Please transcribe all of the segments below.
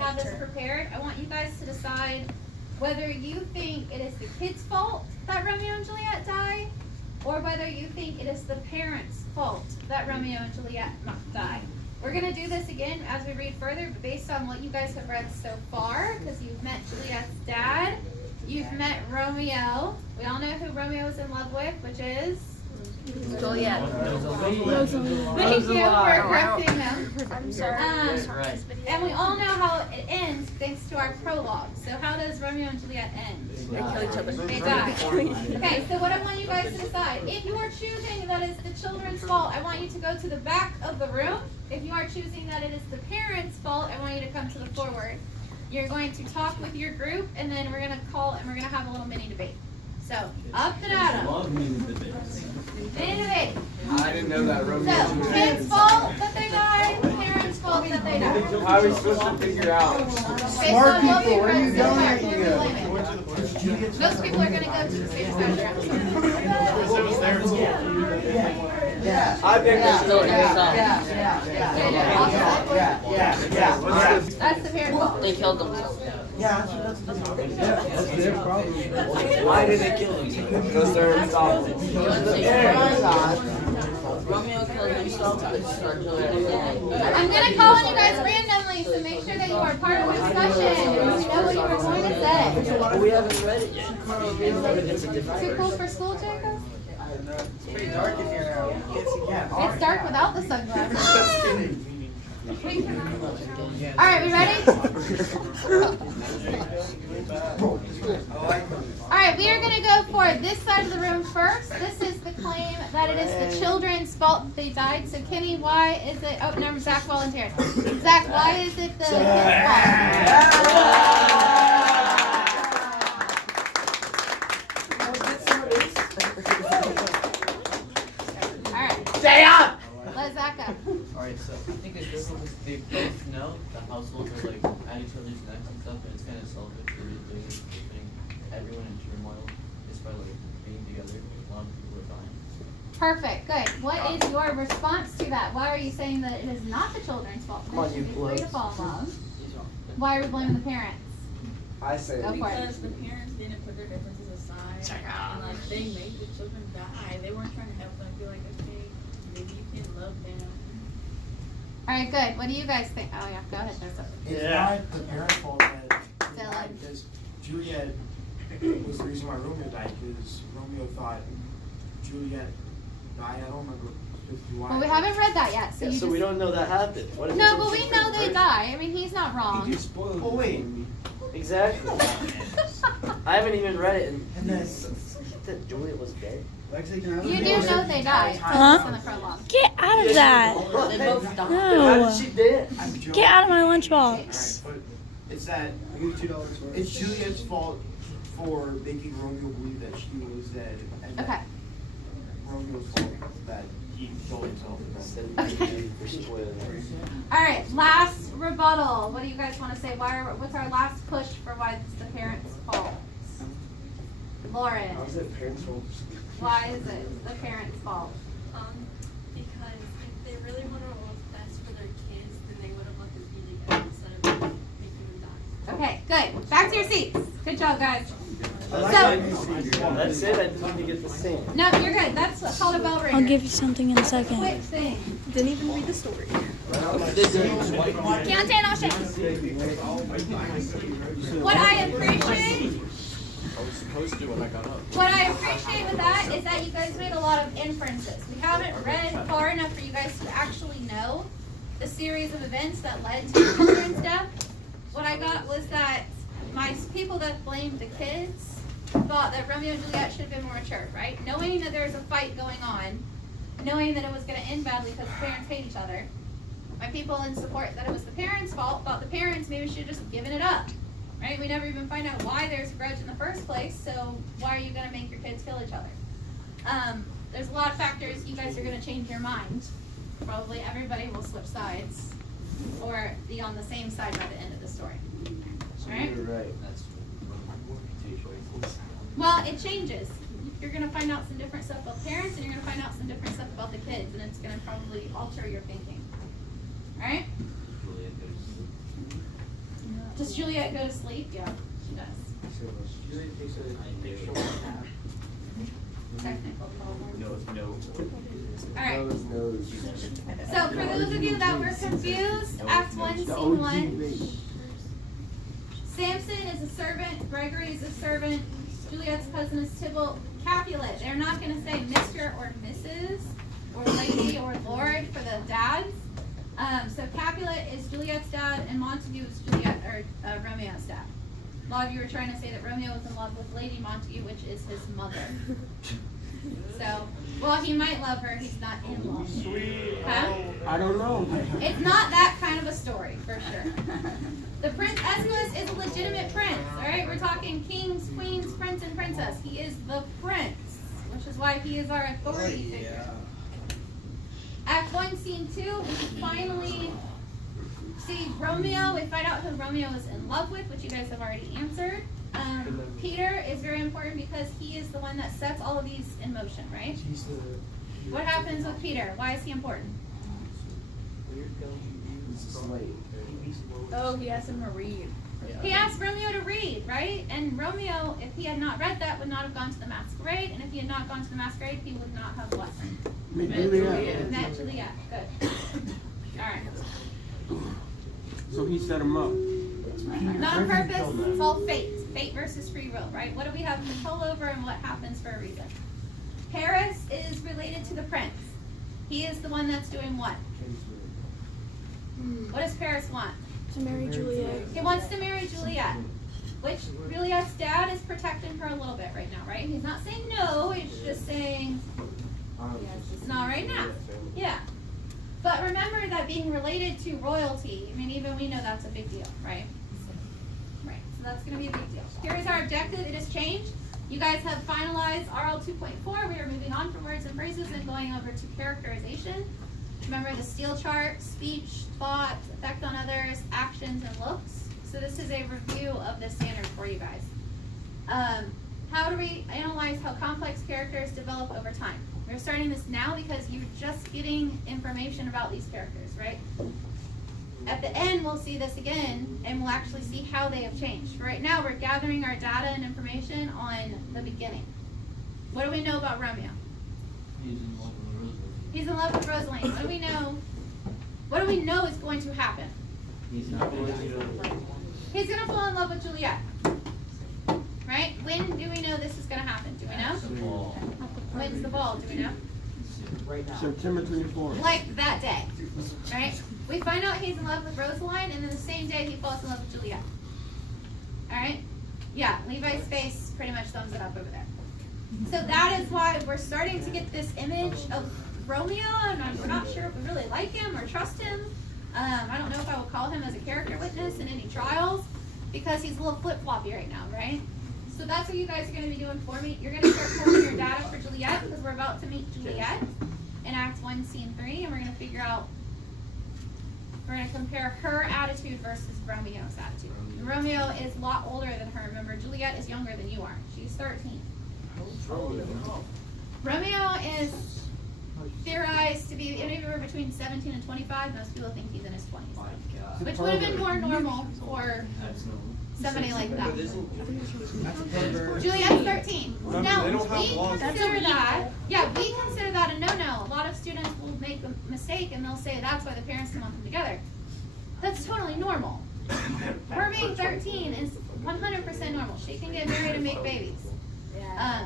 have this prepared, I want you guys to decide whether you think it is the kid's fault that Romeo and Juliet die, or whether you think it is the parents' fault that Romeo and Juliet die. We're going to do this again as we read further, but based on what you guys have read so far, because you've met Juliet's dad, you've met Romeo. We all know who Romeo is in love with, which is Juliet. Thank you for correcting them. I'm sorry. And we all know how it ends thanks to our prologue. So how does Romeo and Juliet end? They kill each other. They die. Okay, so what I want you guys to decide, if you are choosing that it's the children's fault, I want you to go to the back of the room. If you are choosing that it is the parents' fault, I want you to come to the forward. You're going to talk with your group, and then we're going to call and we're going to have a little mini debate. So, up and at 'em. Mini debate. I didn't know that. Romeo and So, Juliet. kids' fault that they die, parents' fault that they die. How are we supposed to figure out? Smart people, where are you going? Most people are going to go to the same side of the room. I think that's Still going their son. That's the parents' fault. They killed themselves. Why did they kill themselves? Because they're unstoppable. Romeo killed himself to start Juliet. I'm going to call on you guys randomly, so make sure that you are part of the discussion. You know what you were going to say. We haven't read it yet. Too cool for school, Jacob? It's pretty dark in here now. It's dark without the sunglasses. All right, we ready? All right, we are going to go for this side of the room first. This is the claim that it is the children's fault that they died. So, Kenny, why is it? Oh, no, Zach volunteered. Zach, why is it the kid's fault? All right. Stay up! Let Zach go. Alright, so I think it's just because they both know the households are like at each other's necks and stuff, and it's kind of selfish to really putting everyone in turmoil just by like being together. A lot of people are dying. Perfect. Good. What is your response to that? Why are you saying that it is not the children's fault? Come on, you They should be free to blokes. fall in love. Why are we blaming the parents? I say Go for it. Because the parents didn't put their differences aside, and like they made the children die. They weren't trying to help them. Be like, okay, maybe you can love them. All right. Good. What do you guys think? Oh yeah. Go ahead. Joseph. It's not the parents' fault that they Dylan. died, because Juliet was the reason why Romeo died, because Romeo thought Juliet died. I don't remember specifically why. Well, we haven't read that yet, so Yeah, you so just. we don't know that happened. What if No, it's but we just know they different die. I mean, he's not wrong. Oh wait, Exactly. I haven't even read it, and and then that Juliet was dead. Lexi, can I You do know they died. Huh? It's in the prologue. Get out of that. They both died. How No. did she dead? I'm joking. Get out of my lunchbox. But it's that it's Juliet's fault for making Romeo believe that she was dead, and that Okay. Romeo's fault that he killed himself. Okay. For spoiling it. All right. Last rebuttal. What do you guys want to say? What's our last push for why it's the parents' fault? Lauren. How's it parents' fault? Why is it the parents' fault? Because if they really want to what's best for their kids, then they would have let them be together instead of making them die. Okay, good. Back to your seats. Good job, guys. That's it. I didn't even get the same. No, you're good. That's what's called a bell ringer. I'll give you something in a Quick second. thing. Didn't even read the story. Keontae and Austin. What I appreciate. I was supposed to when I got up. What I appreciate with that is that you guys made a lot of inferences. We haven't read far enough for you guys to actually know the series of events that led to the children's death. What I got was that my people that blamed the kids thought that Romeo and Juliet should have been more mature, right? Knowing that there's a fight going on, knowing that it was going to end badly because the parents hate each other. My people in support that it was the parents' fault thought the parents maybe should have just given it up. Right? We never even find out why there's a grudge in the first place, so why are you going to make your kids kill each other? There's a lot of factors. You guys are going to change your mind. Probably everybody will switch sides or be on the same side by the end of the story. Right? You're right. That's two choices. Well, it changes. You're going to find out some different stuff about parents, and you're going to find out some different stuff about the kids, and it's going to probably alter your thinking. All right? Juliet, there's Does Juliet go to sleep? Yeah, she does. Juliet takes a short nap. Technical problem. No. Alright. So for those of you that were confused, Acts 1, scene 1. Samson is a servant, Gregory is a servant, Juliet's cousin is Tybalt. Capulet, they're not going to say Mr. or Mrs. or Lady or Lord for the dads. So Capulet is Juliet's dad and Montague is Romeo's dad. A lot of you were trying to say that Romeo was in love with Lady Montague, which is his mother. So, well, he might love her, he's not in love. Huh? I don't know. It's not that kind of a story, for sure. The Prince Aeschylus is a legitimate prince, alright? We're talking kings, queens, prince, and princess. He is the prince, which is why he is our authority figure. Act 1, scene 2, we finally see Romeo. We find out who Romeo is in love with, which you guys have already answered. Peter is very important because he is the one that sets all of these in motion, right? What happens with Peter? Why is he important? Oh, he asked him to read. He asked Romeo to read, right? And Romeo, if he had not read that, would not have gone to the masquerade. And if he had not gone to the masquerade, he would not have what? Met Juliet. Good. Alright. So he set him up. Not on purpose, it's all fate. Fate versus free will, right? What do we have control over and what happens for a reason? Paris is related to the prince. He is the one that's doing what? What does Paris want? To marry Juliet. He wants to marry Juliet. Which Juliet's dad is protecting her a little bit right now, right? He's not saying no, he's just saying it's not right now. Yeah. But remember that being related to royalty, I mean, even we know that's a big deal, right? Right. So that's going to be a big deal. Here is our objective. It has changed. You guys have finalized RL 2.4. We are moving on from words and phrases and going over to characterization. Remember the steel chart, speech, thought, effect on others, actions, and looks. So this is a review of the standard for you guys. How do we analyze how complex characters develop over time? We're starting this now because you're just getting information about these characters, right? At the end, we'll see this again, and we'll actually see how they have changed. For right now, we're gathering our data and information on the beginning. What do we know about Romeo? He's in love with Rosaline. What do we know? What do we know is going to happen? He's going to fall in love with Juliet. Right? When do we know this is going to happen? Do we know? When's the ball? Do we know? Right now. September 24th. Like that day. Right? We find out he's in love with Rosaline, and then the same day he falls in love with Juliet. Alright? Yeah, Levi's face pretty much thumbs it up over there. So that is why we're starting to get this image of Romeo, and we're not sure if we really like him or trust him. I don't know if I will call him as a character witness in any trials, because he's a little flip-floppy right now, right? So that's what you guys are going to be doing for me. You're going to start pulling your data for Juliet, because we're about to meet Juliet in Act 1, Scene 3, and we're going to figure out, we're going to compare her attitude versus Romeo's attitude. And Romeo is a lot older than her. Remember, Juliet is younger than you are. She's 13. Romeo is theorized to be anywhere between 17 and 25. Most people think he's in his 20s. Which would have been more normal for somebody like that. Juliet's 13. Now, we consider that, we consider that a no-no. A lot of students will make a mistake and they'll say that's why the parents don't want them together. That's totally normal. Her being 13 is 100% normal. She can get married and make babies.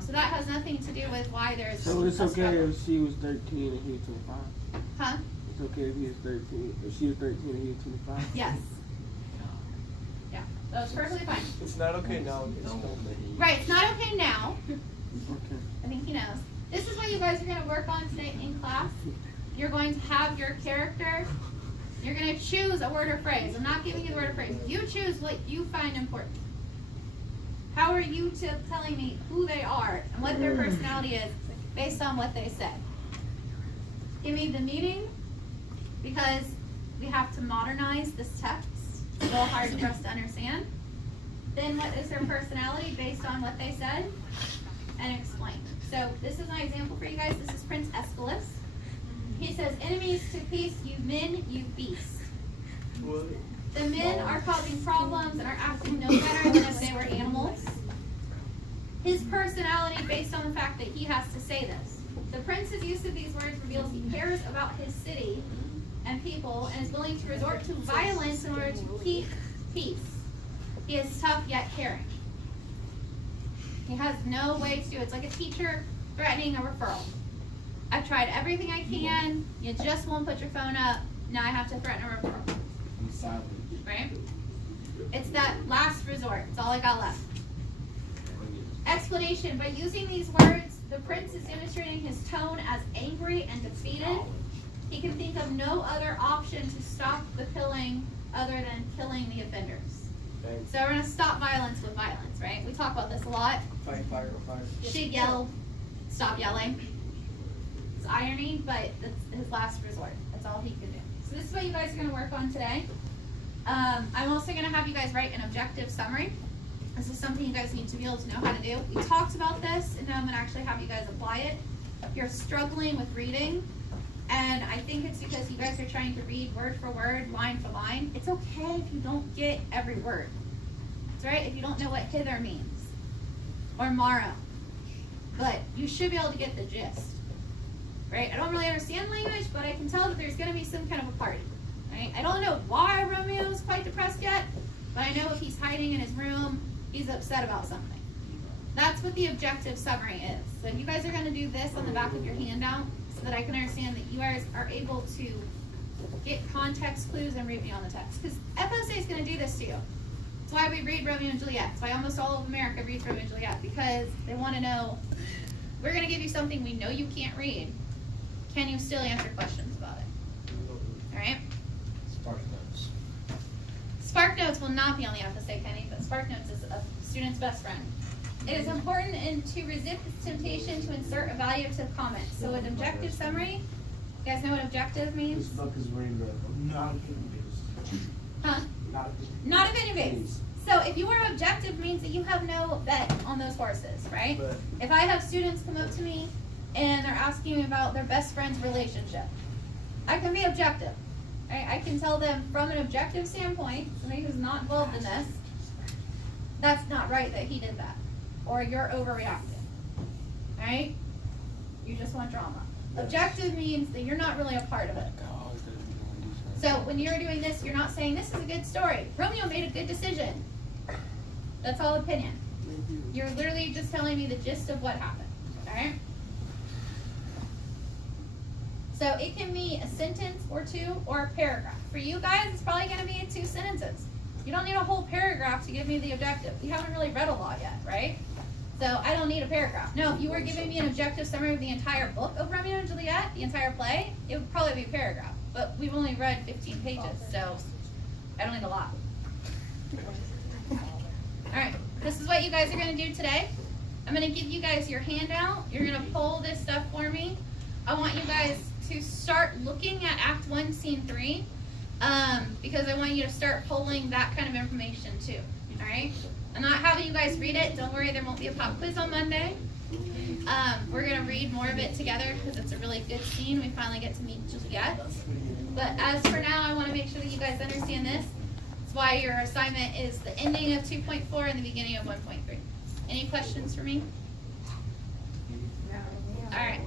So that has nothing to do with why there's So it's a okay struggle. if she was 13 and he was 25? Huh? It's okay if he was 13, if she was 13 and he was 25? Yes. Yeah, that was perfectly fine. It's not okay now. Right, it's not okay now. Okay. I think he knows. This is what you guys are going to work on today in class. You're going to have your character. You're going to choose a word or phrase. I'm not giving you the word or phrase. You choose what you find important. How are you telling me who they are and what their personality is based on what they said? Give me the meaning, because we have to modernize this text. It's a little hard for us to understand. Then what is their personality based on what they said? And explain. So this is my example for you guys. This is Prince Aeschylus. He says, enemies to peace, you men, you beast. The men are causing problems and are acting no better than if they were animals. His personality based on the fact that he has to say this. The prince's use of these words reveals he cares about his city and people and is willing to resort to violence in order to keep peace. He is tough yet caring. He has no way to do it. It's like a teacher threatening a referral. I've tried everything I can. You just won't put your phone up. Now I have to threaten a referral. I'm silent. Right? It's that last resort. It's all I got left. Explanation. By using these words, the prince is demonstrating his tone as angry and defeated. He can think of no other option to stop the killing other than killing the offenders. So we're going to stop violence with violence, right? We talk about this a lot. Fight fire or fire. She'd yell, stop yelling. It's irony, but that's his last resort. That's all he can do. So this is what you guys are going to work on today. I'm also going to have you guys write an objective summary. This is something you guys need to be able to know how to do. We talked about this, and now I'm going to actually have you guys apply it. If you're struggling with reading, and I think it's because you guys are trying to read word for word, line for line. It's okay if you don't get every word. It's right if you don't know what hither means or morrow. But you should be able to get the gist. Right? I don't really understand language, but I can tell that there's going to be some kind of a party. Right? I don't know why Romeo is quite depressed yet, but I know if he's hiding in his room, he's upset about something. That's what the objective summary is. So you guys are going to do this on the back of your handout so that I can understand that you guys are able to get context clues and read me on the text. Because FSA is going to do this to you. That's why we read Romeo and Juliet. That's why almost all of America reads Romeo and Juliet, because they want to know, we're going to give you something we know you can't read. Can you still answer questions about it? All right? Spark notes. Spark Notes will not be on the FSA, Kenny, but Spark Notes is a student's best friend. It is important to resist temptation to insert evaluative comments. So an objective summary, you guys know what objective means? This book is rainbow. Not Huh? Not opinion based. So if your objective means that you have no bet on those horses, right? But If I have students come up to me and they're asking me about their best friend's relationship, I can be objective. Right? I can tell them from an objective standpoint, somebody who's not involved in this, that's not right that he did that. Or you're overreacting. Right? You just want drama. Objective means that you're not really a part of it. So when you're doing this, you're not saying this is a good story. Romeo made a good decision. That's all opinion. You're literally just telling me the gist of what happened. Alright? So it can be a sentence or two or a paragraph. For you guys, it's probably going to be 2 sentences. You don't need a whole paragraph to give me the objective. We haven't really read a lot yet, right? So I don't need a paragraph. No, if you were giving me an objective summary of the entire book of Romeo and Juliet, the entire play, it would probably be a paragraph. But we've only read 15 pages, so I don't need a lot. Alright, this is what you guys are going to do today. I'm going to give you guys your handout. You're going to pull this stuff for me. I want you guys to start looking at Act 1, Scene 3, because I want you to start pulling that kind of information too. Alright? I'm not having you guys read it. Don't worry, there won't be a pop quiz on Monday. We're going to read more of it together because it's a really good scene. We finally get to meet Juliet. But as for now, I want to make sure that you guys understand this. That's why your assignment is the ending of 2.4 and the beginning of 1.3. Any questions for me? All right.